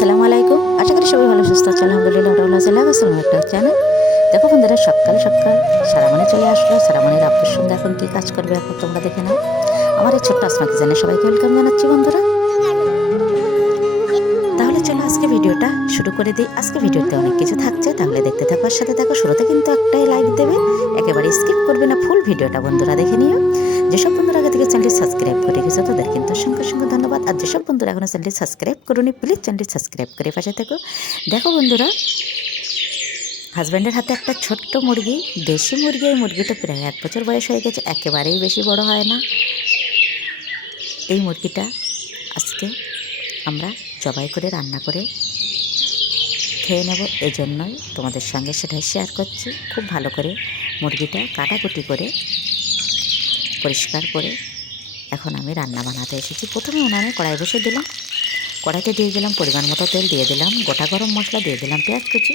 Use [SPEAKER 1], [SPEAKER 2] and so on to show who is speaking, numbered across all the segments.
[SPEAKER 1] আসসালামু আলাইকুম। আশা করি সবাই ভালো, সুস্থ আছে আলহামদুলিল্লাহ ভালো আছে আসসালাম একটা চ্যানেল দেখো বন্ধুরা, সকাল সকাল সারামণি চলে আসলো। সারামণির আব্বুর সঙ্গে এখন কী কাজ করবে এখন তোমরা দেখে নাও। আমার এই ছোট্ট আসমাকে জানে সবাইকে ওয়েলকাম জানাচ্ছি বন্ধুরা। তাহলে চলো আজকে ভিডিওটা শুরু করে দিই। আজকে ভিডিওতে অনেক কিছু থাকছে, তাহলে দেখতে থাকো। সাথে থাকো শুরুতে কিন্তু একটাই লাইক দেবে। একেবারে স্কিপ করবে না ফুল ভিডিওটা বন্ধুরা দেখে নিও। যেসব বন্ধুরা আগে থেকে চ্যানেলটি সাবস্ক্রাইব করে রেখেছো তাদের কিন্তু অসংখ্য অসংখ্য ধন্যবাদ। আর যেসব বন্ধুরা এখনও চ্যানেলটি সাবস্ক্রাইব করুনি প্লিজ চ্যানেলটি সাবস্ক্রাইব করে পাশে থেকো। দেখো বন্ধুরা হাজব্যান্ডের হাতে একটা ছোট্ট মুরগি, দেশি মুরগি, এই মুরগিটা প্রায় এক বছর বয়স হয়ে গেছে, একেবারেই বেশি বড় হয় না। এই মুরগিটা আজকে আমরা জবাই করে, রান্না করে খেয়ে নেব এই জন্যই তোমাদের সঙ্গে সেটাই শেয়ার করছি। খুব ভালো করে মুরগিটা কাটাকুটি করে পরিষ্কার করে এখন আমি রান্না বানাতে এসেছি। প্রথমে উনানে কড়াই বসে দিলাম। কড়াইতে দিয়ে দিলাম পরিমাণ মতো তেল, দিয়ে দিলাম গোটা গরম মশলা, দিয়ে দিলাম পেঁয়াজ কুচি।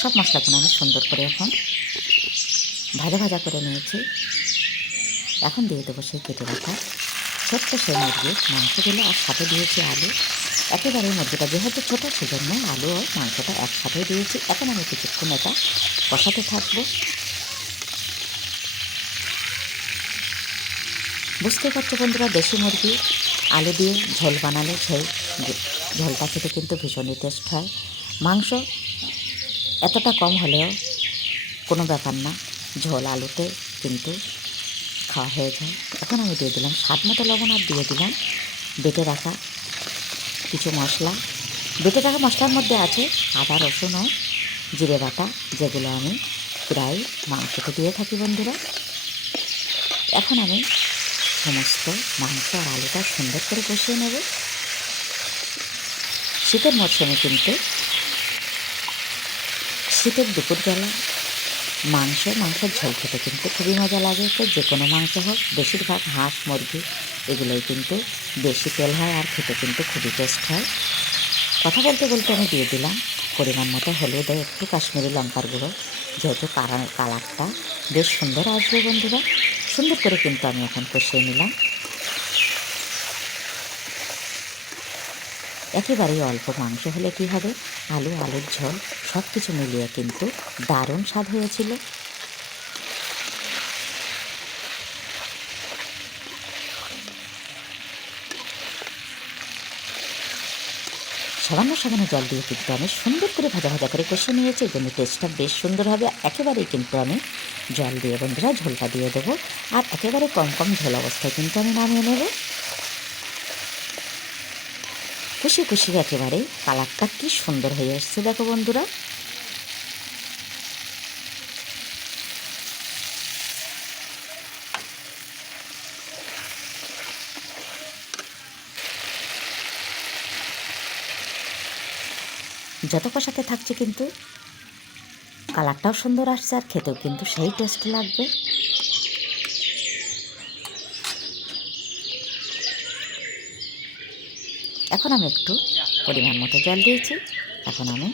[SPEAKER 1] সব মশলাগুলো আমি সুন্দর করে এখন ভাজা ভাজা করে নিয়েছি। এখন দিয়ে দেবো সেই কেটে রাখা ছোট্ট সেই মুরগির মাংসগুলো, আর সাথে দিয়েছি আলু। একেবারে মুরগিটা যেহেতু ছোটো, সেজন্য আলু ও মাংসটা একসাথে দিয়েছি। এখন আমি কিছুক্ষণ এটা কষাতে থাকব। বুঝতে পারছ বন্ধুরা, দেশি মুরগি আলু দিয়ে ঝোল বানালে সেই ঝোলটা খেতে কিন্তু ভীষণই টেস্ট হয়। মাংস এতটা কম হলেও কোনো ব্যাপার না, ঝোল আলুতে কিন্তু খাওয়া হয়ে যায়। এখন আমি দিয়ে দিলাম স্বাদ মতো লবণ আর দিয়ে দিলাম বেটে রাখা কিছু মশলা। বেটে রাখা মশলার মধ্যে আছে আদা, রসুন ও জিরে বাটা, যেগুলো আমি প্রায় মাংসতে দিয়ে থাকি বন্ধুরা। এখন আমি সমস্ত মাংস আর আলুটা সুন্দর করে কষিয়ে নেব। শীতের মরশুমে কিন্তু শীতের দুপুরবেলা মাংস মাংসের ঝোল খেতে কিন্তু খুবই মজা লাগে। তো যে কোনো মাংস হোক, বেশিরভাগ হাঁস, মুরগি, এগুলোই কিন্তু বেশি তেল হয় আর খেতে কিন্তু খুবই টেস্ট হয়। কথা বলতে বলতে আমি দিয়ে দিলাম। পরিমাণ মতো হলুদ একটু কাশ্মীরি লঙ্কার গুঁড়ো। যেহেতু কালার কালারটা বেশ সুন্দর আসবে বন্ধুরা। সুন্দর করে কিন্তু আমি এখন কষিয়ে নিলাম। একেবারেই অল্প মাংস হলে কি হবে? আলু, আলুর ঝোল সব কিছু মিলিয়ে কিন্তু দারুণ স্বাদ হয়েছিল। সামান্য সামান্য জল দিয়ে কিন্তু আমি সুন্দর করে ভাজা ভাজা করে কষে নিয়েছি। এই টেস্টটা বেশ সুন্দর হবে। একেবারেই কিন্তু আমি জল দিয়ে বন্ধুরা ঝোলটা দিয়ে দেবো। আর একেবারে কম কম ঝোল অবস্থায় কিন্তু আমি নামিয়ে নেব। খুশি খুশি একেবারে কালারটা কি সুন্দর হয়ে আসছে, দেখো বন্ধুরা। যত কষাতে থাকছে কিন্তু, কালারটাও সুন্দর আসছে আর খেতেও কিন্তু সেই টেস্ট লাগবে। এখন আমি একটু পরিমাণ মতো জল দিয়েছি। এখন আমি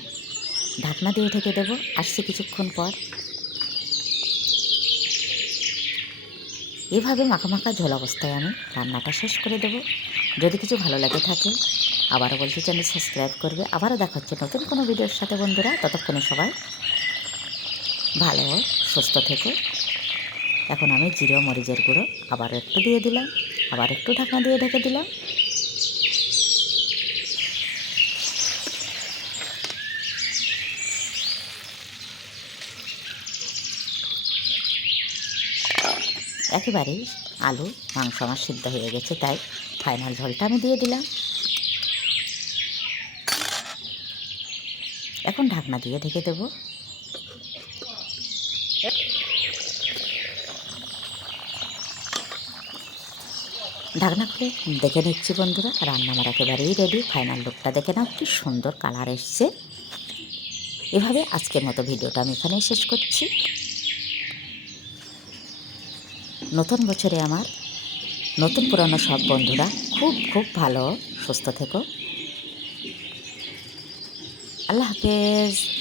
[SPEAKER 1] ঢাকনা দিয়ে ঢেকে দেবো। আসছি কিছুক্ষণ পর। এভাবে মাখা ঝোল অবস্থায় আমি রান্নাটা শেষ করে দেব। যদি কিছু ভালো লাগে থাকে, আবারও বলছি চ্যানেল সাবস্ক্রাইব করবে। আবারও দেখা হচ্ছে নতুন কোনো ভিডিওর সাথে বন্ধুরা। ততক্ষণে সবাই ভালো সুস্থ থেকে। এখন আমি জিরে মরিচের গুঁড়ো আবার একটু দিয়ে দিলাম। আবার একটু ঢাকনা দিয়ে ঢেকে দিলাম। একেবারেই আলু, মাংস আমার সিদ্ধ হয়ে গেছে, তাই ফাইনাল ঝোলটা আমি দিয়ে দিলাম। এখন ঢাকনা দিয়ে ঢেকে দেবো। ঢাকনা খুলে দেখে নিচ্ছি বন্ধুরা, রান্না আমার একেবারেই রেডি ফাইনাল লুকটা দেখে নাও, কি সুন্দর কালার এসছে। এভাবে আজকের মতো ভিডিওটা আমি এখানেই শেষ করছি। নতুন বছরে আমার নতুন পুরানো সব বন্ধুরা খুব খুব ভালো সুস্থ থেকো। আল্লাহ হাফেজ।